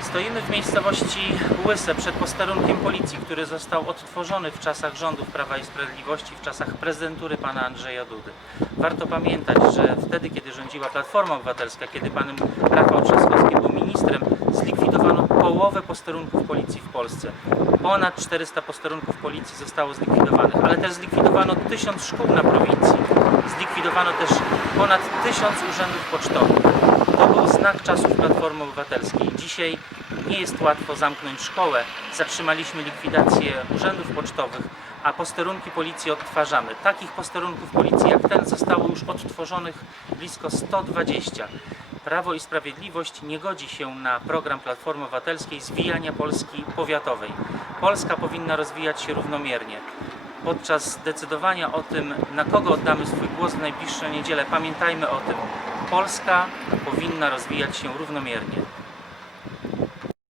Stoimy w miejscowości Łyse przed posterunkiem policji, który został odtworzony w czasach rządów Prawa i Sprawiedliwości, w czasach prezydentury pana Andrzeja Dudy. Warto pamiętać, że wtedy, kiedy rządziła Platforma Obywatelska, kiedy pan Rafał Trzaskowski był ministrem, zlikwidowano połowę posterunków policji w Polsce. Ponad 400 posterunków policji zostało zlikwidowanych, ale też zlikwidowano tysiąc szkół na prowincji. Zlikwidowano też ponad tysiąc urzędów pocztowych. To był znak czasów Platformy Obywatelskiej. Dzisiaj nie jest łatwo zamknąć szkołę. Zatrzymaliśmy likwidację urzędów pocztowych, a posterunki policji odtwarzamy. Takich posterunków policji jak ten zostało już odtworzonych blisko 120. Prawo i Sprawiedliwość nie godzi się na program Platformy Obywatelskiej zwijania Polski powiatowej. Polska powinna rozwijać się równomiernie. Podczas decydowania o tym, na kogo oddamy swój głos w najbliższą niedzielę, pamiętajmy o tym. Polska powinna rozwijać się równomiernie.